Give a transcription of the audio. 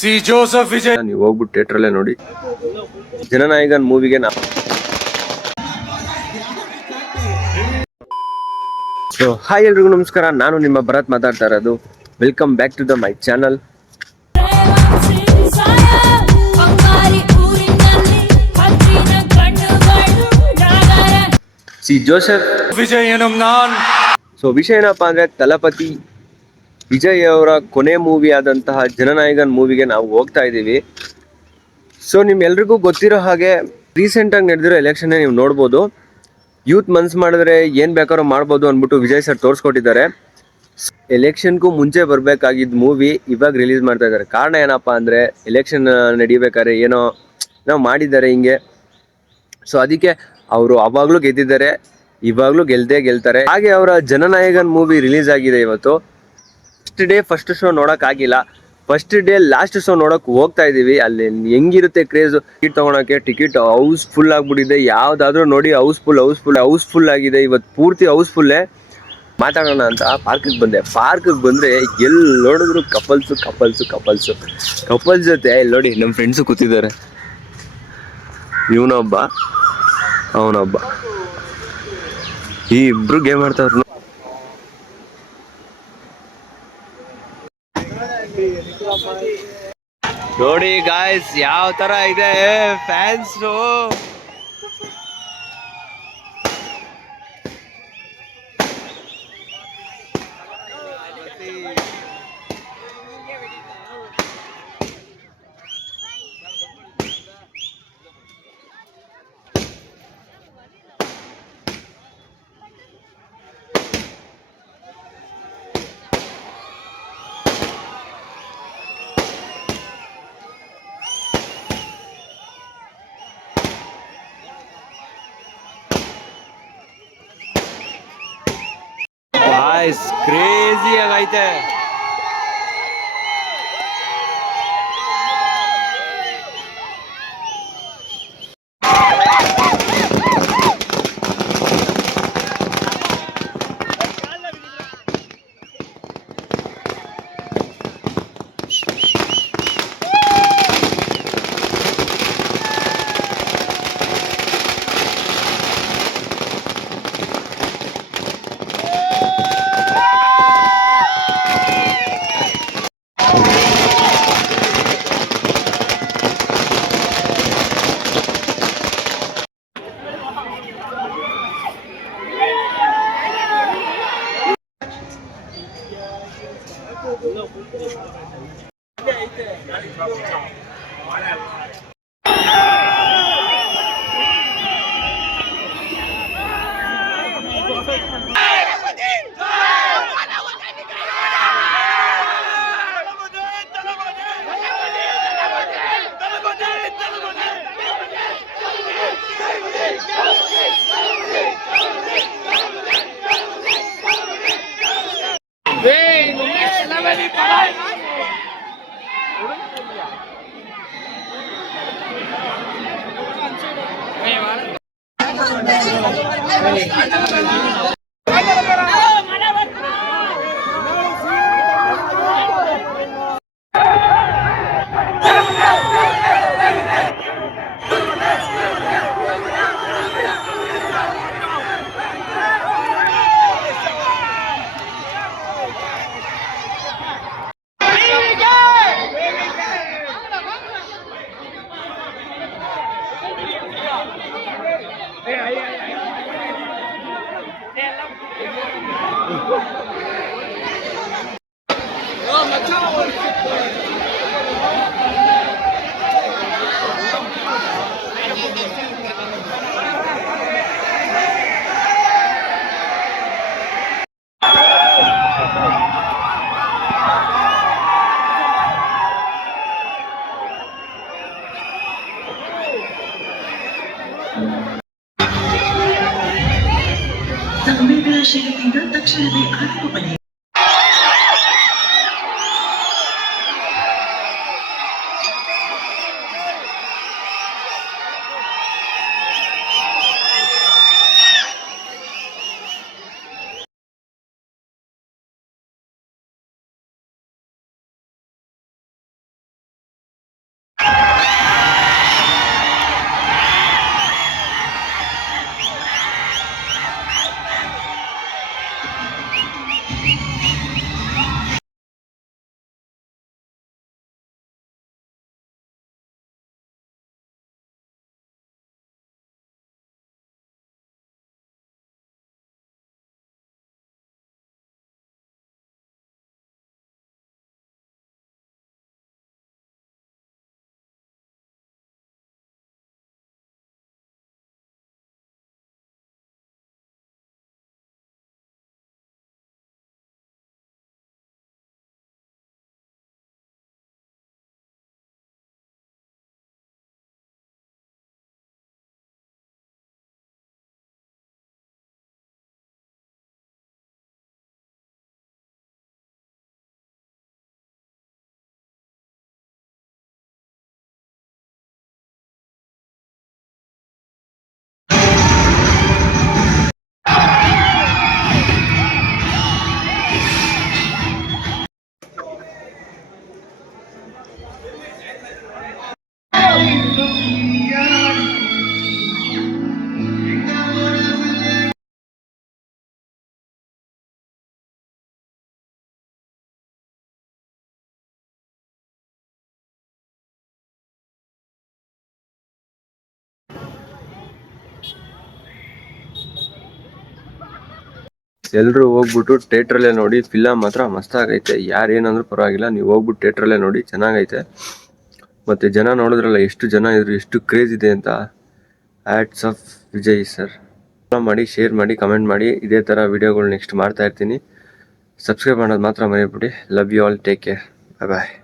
C Joseph Vijay. ನೀವು ಹೋಗ್ಬಿಟ್ಟು ಥಿಯೇಟ್ರಲ್ಲೇ ನೋಡಿ ಜನನಾಯಕನ್ ಮೂವಿಗೆ. ಸೊ ಹಾಯ್ ಎಲ್ರಿಗೂ ನಮಸ್ಕಾರ, ನಾನು ನಿಮ್ಮ ಭರತ್ ಮಾತಾಡ್ತಾ ಇರೋದು. Welcome back to the my channel. C Joseph Vijay ಎನ್ನುಂ ನಾನ್. ಸೊ ವಿಷಯ ಏನಪ್ಪಾ ಅಂದ್ರೆ, ತಲಪತಿ ವಿಜಯ್ ಅವರ ಕೊನೆ ಮೂವಿ ಆದಂತಹ ಜನನಾಯಕನ್ ಮೂವಿಗೆ ನಾವು ಹೋಗ್ತಾ ಇದ್ದೀವಿ. ಸೊ ನಿಮ್ಮೆಲ್ರಿಗೂ ಗೊತ್ತಿರೋ ಹಾಗೆ ರೀಸೆಂಟಾಗಿ ನಡೆದಿರೋ ಎಲೆಕ್ಷನ್ನೇ ನೀವು ನೋಡ್ಬೋದು. ಯೂತ್ ಮನ್ಸು ಮಾಡಿದ್ರೆ ಏನು ಬೇಕಾದ್ರೂ ಮಾಡ್ಬೋದು ಅಂದ್ಬಿಟ್ಟು ವಿಜಯ್ ಸರ್ ತೋರಿಸ್ಕೊಟ್ಟಿದ್ದಾರೆ. ಎಲೆಕ್ಷನ್ಗೂ ಮುಂಚೆ ಬರಬೇಕಾಗಿದ್ದ ಮೂವಿ ಇವಾಗ ರಿಲೀಸ್ ಮಾಡ್ತಾ ಇದ್ದಾರೆ. ಕಾರಣ ಏನಪ್ಪ ಅಂದರೆ, ಎಲೆಕ್ಷನ್ ನಡಿಬೇಕಾದ್ರೆ ಏನೋ ನಾವು ಮಾಡಿದ್ದಾರೆ ಹಿಂಗೆ. ಸೊ ಅದಕ್ಕೆ ಅವರು ಅವಾಗಲೂ ಗೆದ್ದಿದ್ದಾರೆ, ಇವಾಗಲೂ ಗೆಲ್ತಾರೆ. ಹಾಗೆ ಅವರ ಜನನಾಯಕನ್ ಮೂವಿ ರಿಲೀಸ್ ಆಗಿದೆ ಇವತ್ತು. ಫಸ್ಟ್ ಡೇ ಫಸ್ಟ್ ಶೋ ನೋಡೋಕ್ಕಾಗಿಲ್ಲ. ಫಸ್ಟ್ ಡೇ ಲಾಸ್ಟ್ ಶೋ ನೋಡೋಕೆ ಹೋಗ್ತಾ ಇದ್ದೀವಿ. ಅಲ್ಲಿ ಹೆಂಗಿರುತ್ತೆ ಕ್ರೇಜು. ಟಿಕೆಟ್ ತೊಗೊಳಕ್ಕೆ ಟಿಕೆಟ್ ಹೌಸ್ಫುಲ್ ಆಗಿಬಿಟ್ಟಿದೆ. ಯಾವುದಾದ್ರೂ ನೋಡಿ ಹೌಸ್ಫುಲ್ ಆಗಿದೆ. ಇವತ್ತು ಪೂರ್ತಿ ಹೌಸ್ಫುಲ್ಲೇ. ಮಾತಾಡೋಣ ಅಂತ ಪಾರ್ಕಿಗೆ ಬಂದೆ. ಪಾರ್ಕಿಗೆ ಬಂದರೆ ಎಲ್ಲಿ ನೋಡಿದ್ರು ಕಪಲ್ಸ್ ಜೊತೆ ಇಲ್ಲಿ ನೋಡಿ ನಮ್ಮ ಫ್ರೆಂಡ್ಸು ಕೂತಿದ್ದಾರೆ. ಇವನೊಬ್ಬ, ಅವನೊಬ್ಬ, ಈ ಇಬ್ರು ಗೇಮ್ ಆಡ್ತಾವ್ರು. ನೋಡಿ ಗಾಯ್ಸ್ ಯಾವ ತರ ಇದೆ ಫ್ಯಾನ್ಸು. ಕ್ರೇಜಿ ಆಗೈತೆ. ಸಂವೇದನಾಶೀಲತೆಯಿಂದ ತಕ್ಷಣವೇ ಆರೋಪ ಎಲ್ಲರೂ ಹೋಗ್ಬಿಟ್ಟು ಥಿಯೇಟ್ರಲ್ಲೇ ನೋಡಿ, ಫಿಲಮ್ ಮಾತ್ರ ಮಸ್ತಾಗೈತೆ. ಯಾರು ಏನಂದ್ರೂ ಪರವಾಗಿಲ್ಲ, ನೀವು ಹೋಗ್ಬಿಟ್ಟು ಥಿಯೇಟ್ರಲ್ಲೇ ನೋಡಿ, ಚೆನ್ನಾಗೈತೆ. ಮತ್ತು ಜನ ನೋಡಿದ್ರಲ್ಲ ಎಷ್ಟು ಜನ ಇದ್ರು, ಎಷ್ಟು ಕ್ರೇಜ್ ಇದೆ ಅಂತ. Hats off Vijay sir. Follow ಮಾಡಿ, ಶೇರ್ ಮಾಡಿ, ಕಮೆಂಟ್ ಮಾಡಿ. ಇದೇ ಥರ ವಿಡಿಯೋಗಳು ನೆಕ್ಸ್ಟ್ ಮಾಡ್ತಾ ಇರ್ತೀನಿ. ಸಬ್ಸ್ಕ್ರೈಬ್ ಮಾಡೋದು ಮಾತ್ರ ಮರಿಬೇಡಿ. Love you all, take care, bye bye.